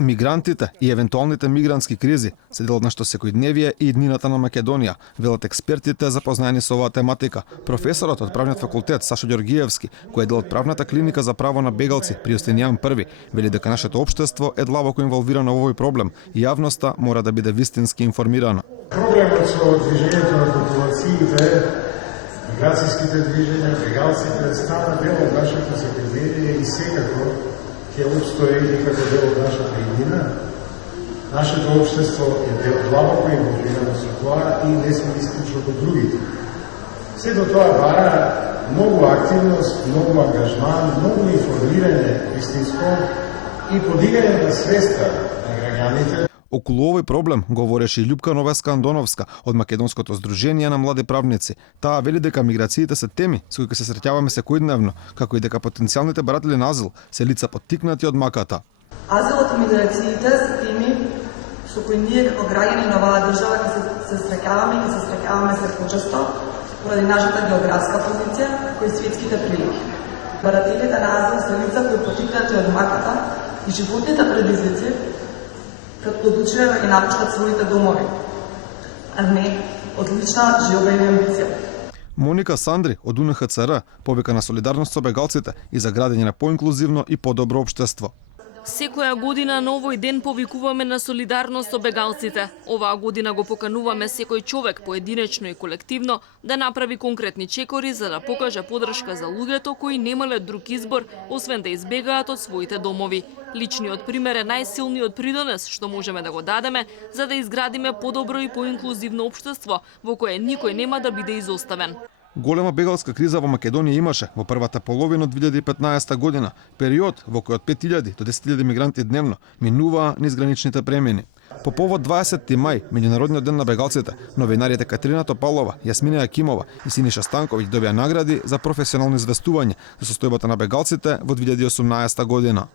Мигрантите и евентуалните мигрантски кризи се дел од нашето секојдневие и иднината на Македонија, велат експертите запознаени со оваа тематика. Професорот од правниот факултет Сашо Ѓоргиевски, кој е дел од правната клиника за право на бегалци при Јустинијан I, вели дека нашето општество е длабоко инволвирано во овој проблем и јавноста мора да биде вистински информирана. Проблемот со движењето на популациите, миграцијските движења, бегалците стана дел од нашето секојдневие и секако ќе обстои и како дел од нашата иднина. Нашето општество е длабоко инволвирано со тоа и не сме исклучно од другите. Сето тоа бара многу активност, многу ангажман, многу информирање вистинско и подигање на свеста на граѓаните. Околу овој проблем говореше и Љупка Новеска-Андоновска од Македонското здружение на млади правници. Таа вели дека миграциите се теми со кои се среќаваме секојдневно, како и дека потенцијалните баратели на азил се лица поттикнати од маката. Азилот и миграциите се теми со кои ние како граѓани на оваа држава се среќаваме се почесто поради нашата географска позиција кои светските прилики. Барателите на азил се лица кои поттикнати од маката и животните предизвици како одлучиле да ги напуштат своите домови, а не од лична желба и амбиција. Моника Сандри од УНХЦР повика на солидарност со бегалците и за градење на поинклузивно и подобро општество. Секоја година на овој ден повикуваме на солидарност со бегалците. Оваа година го покануваме секој човек поединечно и колективно да направи конкретни чекори за да покаже поддршка за луѓето кои немале друг избор освен да избегаат од своите домови. Личниот пример е најсилниот придонес што можеме да го дадеме за да изградиме подобро и поинклузивно општество во кое никој нема да биде изоставен. Голема бегалска криза во Македонија имаше во првата половина од 2015 година, период во кој од 5000 до 10.000 мигранти дневно минуваа низ граничните премини. По повод 20 мај, меѓународниот ден на бегалците, новинарите Катерина Топалова, Јасмина Јакимова и Синиша Станковиќ добија награди за професионално известување за состојбата на бегалците во 2018 година.